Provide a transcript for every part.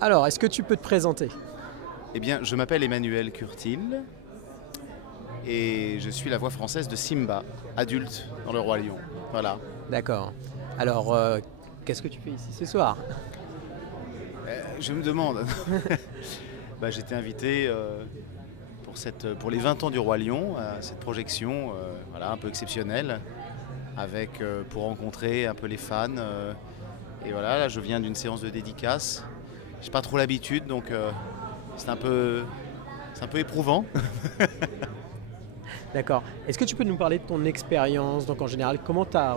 Alors, est-ce que tu peux te présenter? Eh bien, je m'appelle Emmanuel Curtil et je suis la voix française de Simba, adulte dans Le Roi Lion. Voilà. D'accord. Alors, qu'est-ce que tu fais ici ce soir? Je me demande. J'étais invité pour les 20 ans du Roi Lion, à cette projection un peu exceptionnelle, pour rencontrer un peu les fans. Et voilà, là, je viens d'une séance de dédicace. J'ai pas trop l'habitude, donc c'est un peu éprouvant. D'accord. Est-ce que tu peux nous parler de ton expérience? Donc, en général, comment tu as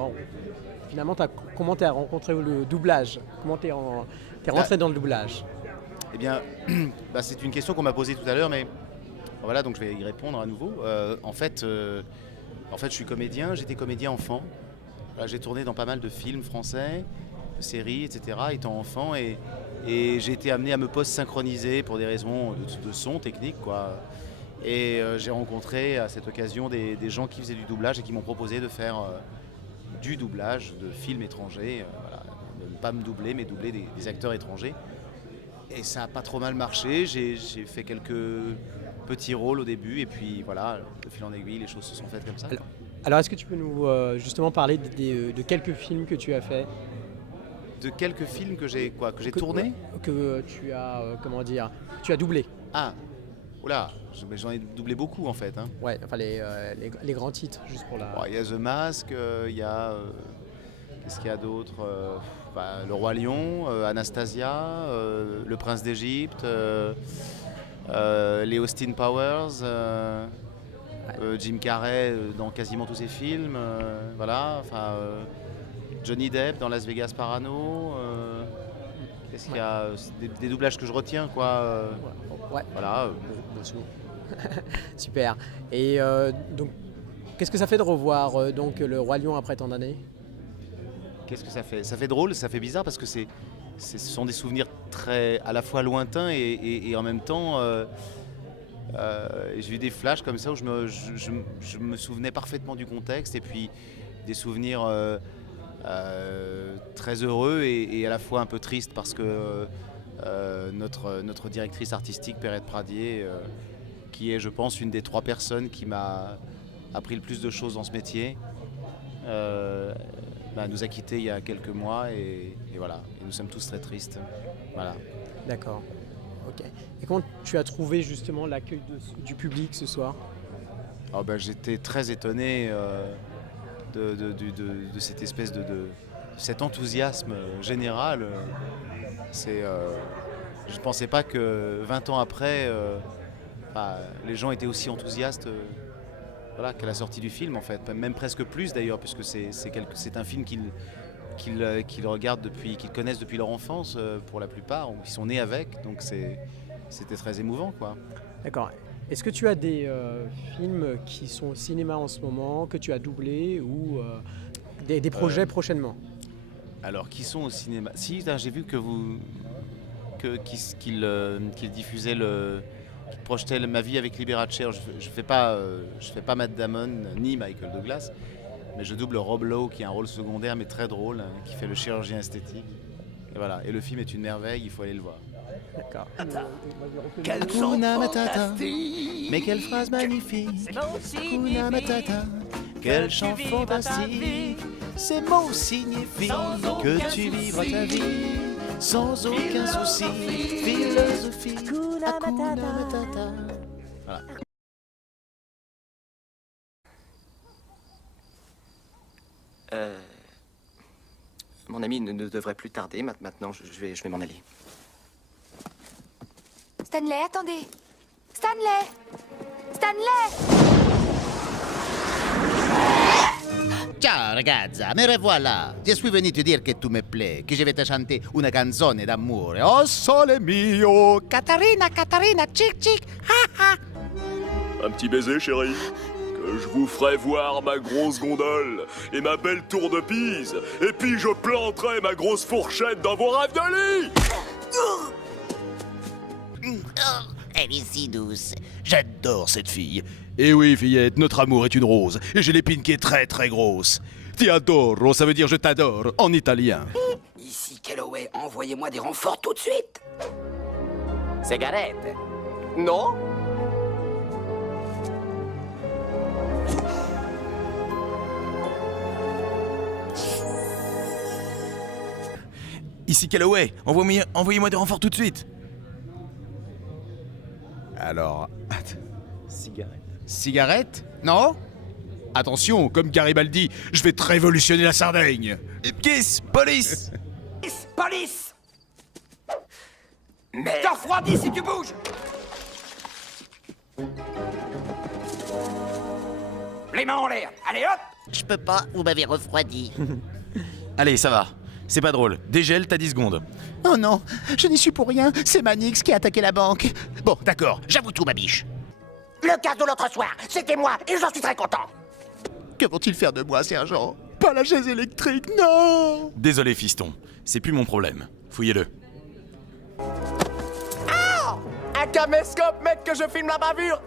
rencontré le doublage? Comment tu es rentré dans le doublage? Eh bien, c'est une question qu'on m'a posée tout à l'heure, mais voilà, donc je vais y répondre à nouveau. En fait, je suis comédien, j'étais comédien enfant. Voilà, j'ai tourné dans pas mal de films français, de séries, etc., étant enfant, et j'ai été amené à me post-synchroniser pour des raisons de son technique, quoi. Et j'ai rencontré à cette occasion des gens qui faisaient du doublage et qui m'ont proposé de faire du doublage de films étrangers, de ne pas me doubler, mais doubler des acteurs étrangers. Et ça n'a pas trop mal marché, j'ai fait quelques petits rôles au début, et puis voilà, de fil en aiguille, les choses se sont faites comme ça. Alors, est-ce que tu peux nous justement parler de quelques films que tu as fait? De quelques films que j'ai tournés? Que tu as, tu as doublé. Ah, oula, j'en ai doublé beaucoup en fait. Hein. Ouais, enfin les grands titres, juste pour la... Il y a The Mask, il y a... qu'est-ce qu'il y a d'autre? Le Roi Lion, Anastasia, Le Prince d'Égypte, les Austin Powers, Jim Carrey dans quasiment tous ses films, Johnny Depp dans Las Vegas Parano. Qu'est-ce qu'il y a? Des doublages que je retiens, quoi. Ouais. Voilà. Super. Et donc, qu'est-ce que ça fait de revoir donc Le Roi Lion après tant d'années? Qu'est-ce que ça fait? Ça fait drôle, ça fait bizarre parce que ce sont des souvenirs très à la fois lointains et en même temps j'ai eu des flashs comme ça où je me souvenais parfaitement du contexte, et puis des souvenirs très heureux et à la fois un peu tristes parce que notre directrice artistique, Perrette Pradier, qui est, je pense, une des 3 personnes qui m'a appris le plus de choses dans ce métier, nous a quittés il y a quelques mois, et voilà, et nous sommes tous très tristes. Voilà. D'accord. Ok. Et comment tu as trouvé justement l'accueil du public ce soir? J'étais très étonné de cette espèce de cet enthousiasme général. Je ne pensais pas que 20 ans après, les gens étaient aussi enthousiastes qu'à la sortie du film, en fait. Même presque plus d'ailleurs, puisque c'est un film qu'ils regardent qu'ils connaissent depuis leur enfance pour la plupart, ou qu'ils sont nés avec, donc c'était très émouvant, quoi. D'accord. Est-ce que tu as des films qui sont au cinéma en ce moment, que tu as doublés, ou des projets prochainement? Alors, qui sont au cinéma? Si, j'ai vu qu'ils diffusaient qu'ils projetaient Ma vie avec Liberace. Je fais pas Matt Damon ni Michael Douglas, mais je double Rob Lowe, qui a un rôle secondaire mais très drôle, hein, qui fait le chirurgien esthétique. Et voilà. Et le film est une merveille, il faut aller le voir. D'accord. Quel chant fantastique! Mais quelle phrase magnifique! Hakuna Matata, quel chant fantastique! Ces mots signifient que tu vivras ta vie sans aucun souci. Philosophie, Hakuna Matata. Voilà. Mon ami ne devrait plus tarder. Maintenant, je vais m'en aller. Stanley, attendez! Stanley! Stanley! Ciao ragazza, me revoilà. Je suis venu te dire que tu me plais, que je vais te chanter una canzone d'amore. Oh sole mio, Catarina, Catarina, chic chic, ha ha. Un petit baiser, chérie? Que je vous ferai voir ma grosse gondole et ma belle tour de Pise. Et puis je planterai ma grosse fourchette dans vos raviolis. Elle est si douce. J'adore cette fille. Et oui, fillette, notre amour est une rose, et j'ai l'épine qui est très très grosse. Ti adoro, ça veut dire je t'adore, en italien. Ici Calloway, envoyez-moi des renforts tout de suite. Cigarette. Non? Ici Calloway, envoyez-moi des renforts tout de suite. Alors... Cigarette? Non? Attention, comme Garibaldi, je vais te révolutionner la Sardaigne. Kiss, police. Police! Mais... Je te refroidis si tu bouges! Les mains en l'air! Allez hop! Je peux pas, vous m'avez refroidi. Allez, ça va. C'est pas drôle. Dégèle, t'as 10 secondes. Oh non, je n'y suis pour rien, c'est Manix qui a attaqué la banque. Bon, d'accord, j'avoue tout, ma biche. Le cadeau l'autre soir, c'était moi et j'en suis très content! Que vont-ils faire de moi, sergent? Pas la chaise électrique, non! Désolé, fiston. C'est plus mon problème. Fouillez-le. Un caméscope, mec, que je filme la bavure!